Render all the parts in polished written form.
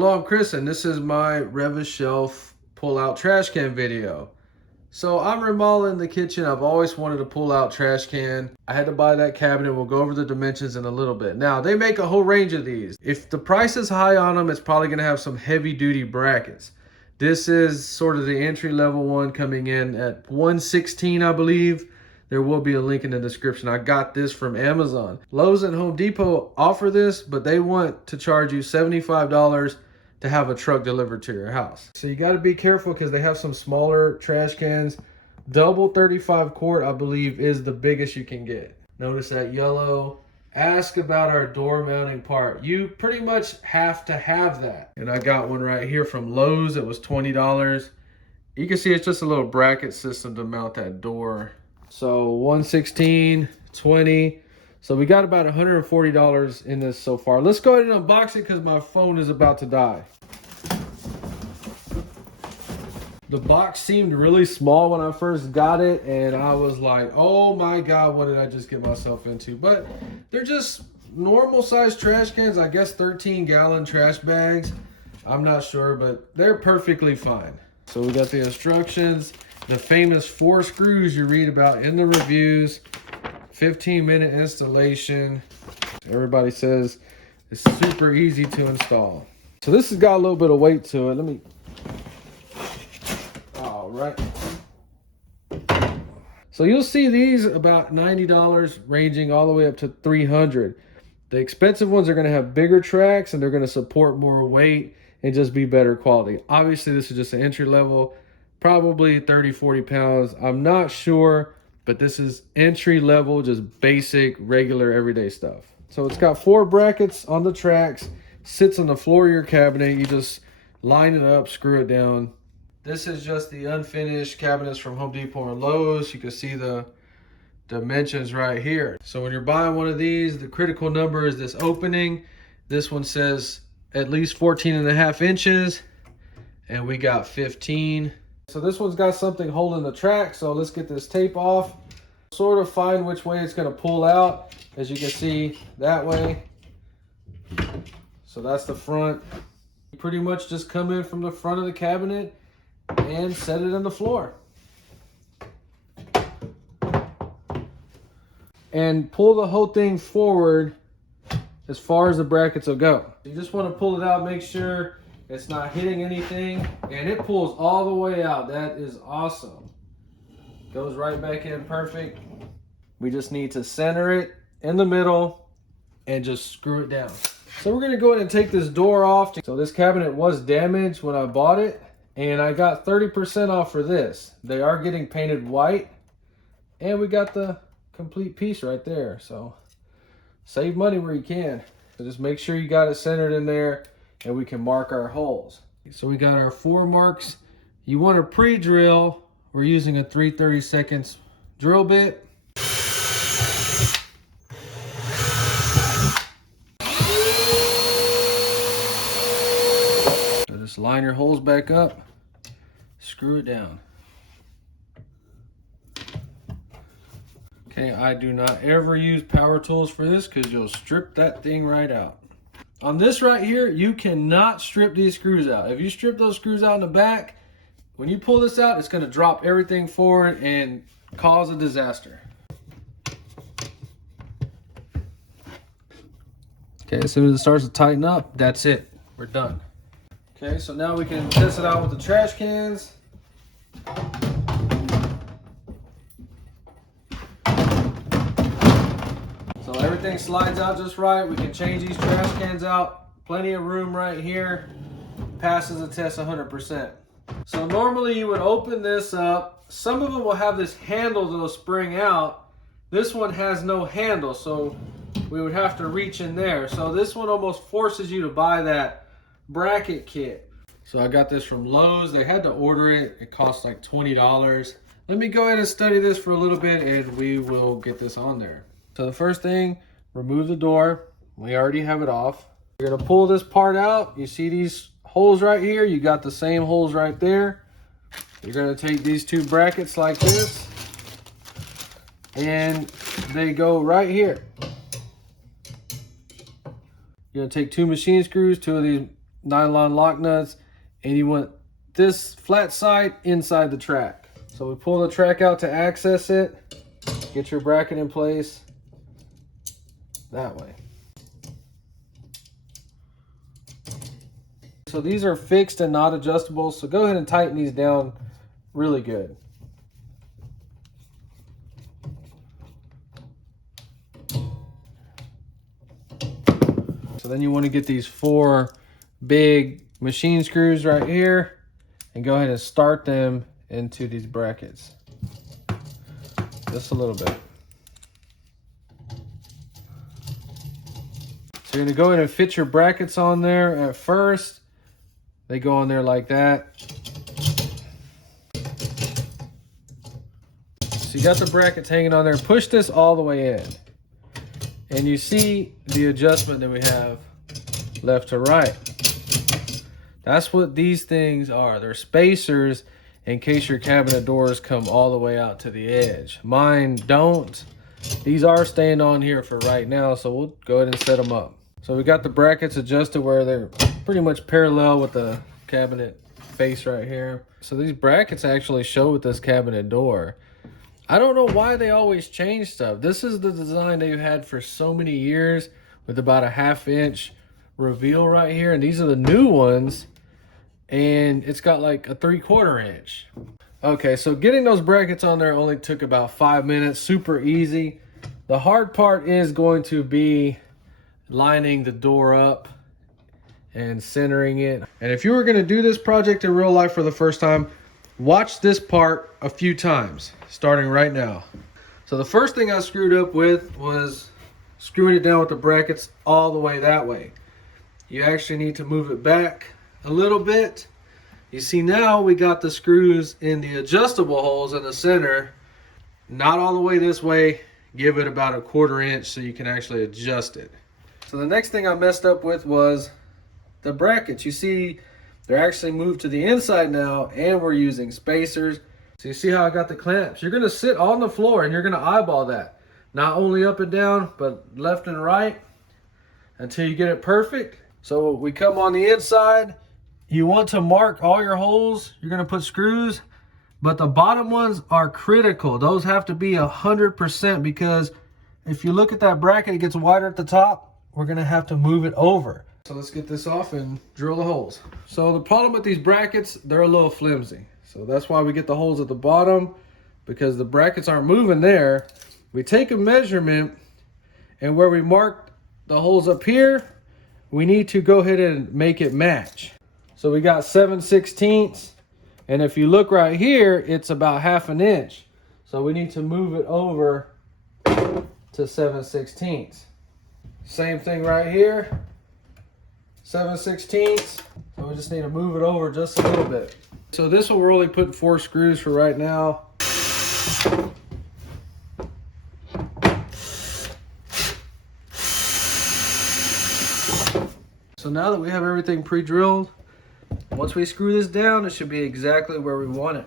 Hello, I'm Chris, and this is my Rev-A-Shelf pull-out trash can video. So I'm remodeling the kitchen. I've always wanted to pull out trash can. I had to buy that cabinet. We'll go over the dimensions in a little bit. Now, they make a whole range of these. If the price is high on them, it's probably going to have some heavy-duty brackets. This is sort of the entry-level one, coming in at $116, I believe. There will be a link in the description. I got this from Amazon. Lowe's and Home Depot offer this, but they want to charge you $75 to have a truck delivered to your house. So you got to be careful because they have some smaller trash cans. Double 35 quart, I believe, is the biggest you can get. Notice that yellow. Ask about our door mounting part. You pretty much have to have that. And I got one right here from Lowe's. It was $20. You can see it's just a little bracket system to mount that door. So 116, 20. So we got about $140 in this so far. Let's go ahead and unbox it because my phone is about to die. The box seemed really small when I first got it, and I was like, oh my God, what did I just get myself into? But they're just normal sized trash cans, I guess 13-gallon trash bags. I'm not sure, but they're perfectly fine. So we got the instructions, the famous 4 screws you read about in the reviews, 15-minute installation. Everybody says it's super easy to install. So this has got a little bit of weight to it. All right. So you'll see these about $90, ranging all the way up to $300. The expensive ones are going to have bigger tracks and they're going to support more weight and just be better quality. Obviously, this is just an entry level, probably 30, 40 pounds. I'm not sure, but this is entry level, just basic, regular, everyday stuff. So it's got 4 brackets on the tracks, sits on the floor of your cabinet. You just line it up, screw it down. This is just the unfinished cabinets from Home Depot and Lowe's. You can see the dimensions right here. So when you're buying one of these, the critical number is this opening. This one says at least 14.5 inches, and we got 15. So this one's got something holding the track. So let's get this tape off. Sort of find which way it's going to pull out. As you can see, that way. So that's the front. You pretty much just come in from the front of the cabinet and set it on the floor. And pull the whole thing forward as far as the brackets will go. You just want to pull it out, make sure it's not hitting anything, and it pulls all the way out. That is awesome. Goes right back in perfect. We just need to center it in the middle and just screw it down. So we're going to go ahead and take this door off. So this cabinet was damaged when I bought it, and I got 30% off for this. They are getting painted white, and we got the complete piece right there. So save money where you can. So just make sure you got it centered in there, and we can mark our holes. So we got our 4 marks. You want to pre-drill. We're using a 3/32 drill bit. So just line your holes back up, screw it down. Okay, I do not ever use power tools for this because you'll strip that thing right out. On this right here, you cannot strip these screws out. If you strip those screws out in the back, when you pull this out, it's going to drop everything forward and cause a disaster. Okay, as soon as it starts to tighten up, that's it. We're done. Okay, so now we can test it out with the trash cans. So everything slides out just right. We can change these trash cans out. Plenty of room right here. Passes the test 100%. So normally you would open this up. Some of them will have this handle that'll spring out. This one has no handle, so we would have to reach in there. So this one almost forces you to buy that bracket kit. So I got this from Lowe's. They had to order it. It cost like $20. Let me go ahead and study this for a little bit and we will get this on there. So the first thing, remove the door. We already have it off. You're gonna pull this part out. You see these holes right here? You got the same holes right there. You're gonna take these 2 brackets like this, and they go right here. You're gonna take 2 machine screws, 2 of these nylon lock nuts, and you want this flat side inside the track. So we pull the track out to access it, get your bracket in place that way. So these are fixed and not adjustable, so go ahead and tighten these down really good. So then you want to get these 4 big machine screws right here and go ahead and start them into these brackets. Just a little bit. So you're going to go ahead and fit your brackets on there at first. They go on there like that. So you got the brackets hanging on there. Push this all the way in. And you see the adjustment that we have left to right. That's what these things are. They're spacers in case your cabinet doors come all the way out to the edge. Mine don't. These are staying on here for right now, so we'll go ahead and set them up. So we got the brackets adjusted where they're pretty much parallel with the cabinet face right here. So these brackets actually show with this cabinet door. I don't know why they always change stuff. This is the design they've had for so many years with about a 1/2 inch reveal right here. And these are the new ones. And it's got like a 3/4 inch. Okay, so getting those brackets on there only took about 5 minutes. Super easy. The hard part is going to be lining the door up and centering it. And if you were going to do this project in real life for the first time, watch this part a few times, starting right now. So the first thing I screwed up with was screwing it down with the brackets all the way that way. You actually need to move it back a little bit. You see now we got the screws in the adjustable holes in the center, not all the way this way. Give it about a 1/4 inch so you can actually adjust it. So the next thing I messed up with was the brackets. You see they're actually moved to the inside now, and we're using spacers. So you see how I got the clamps? You're gonna sit on the floor and you're gonna eyeball that. Not only up and down, but left and right until you get it perfect. So we come on the inside. You want to mark all your holes. You're gonna put screws, but the bottom ones are critical. Those have to be 100% because if you look at that bracket, it gets wider at the top. We're gonna have to move it over. So let's get this off and drill the holes. So the problem with these brackets, they're a little flimsy. So that's why we get the holes at the bottom, because the brackets aren't moving there. We take a measurement, and where we marked the holes up here, we need to go ahead and make it match. So we got 7/16, and if you look right here, it's about 1/2 inch. So we need to move it over to 7/16. Same thing right here, 7/16. So we just need to move it over just a little bit. So this one we're only putting 4 screws for right now. So now that we have everything pre-drilled, once we screw this down, it should be exactly where we want it.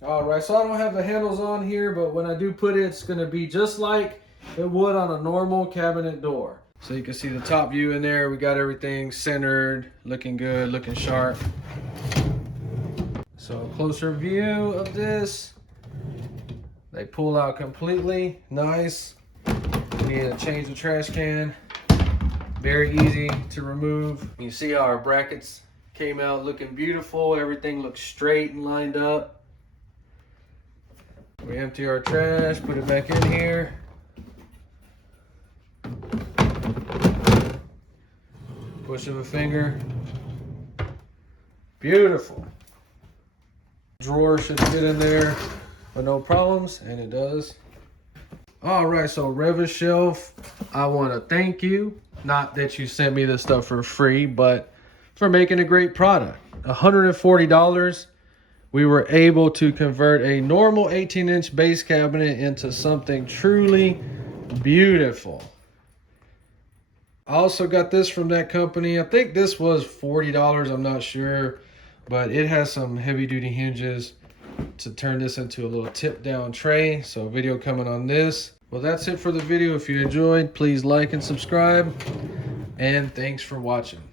Alright, so I don't have the handles on here, but when I do put it, it's going to be just like it would on a normal cabinet door. So you can see the top view in there. We got everything centered, looking good, looking sharp. So a closer view of this. They pull out completely. Nice. We need to change the trash can. Very easy to remove. You see how our brackets came out looking beautiful. Everything looks straight and lined up. We empty our trash, put it back in here. Push of a finger. Beautiful. Drawer should fit in there with no problems, and it does. All right, so Rev-A-Shelf, I want to thank you. Not that you sent me this stuff for free, but for making a great product. $140. we were able to convert a normal 18-inch base cabinet into something truly beautiful. I also got this from that company. I think this was $40, I'm not sure, but it has some heavy duty hinges to turn this into a little tip down tray. So video coming on this. Well, that's it for the video. If you enjoyed, please like and subscribe, and thanks for watching.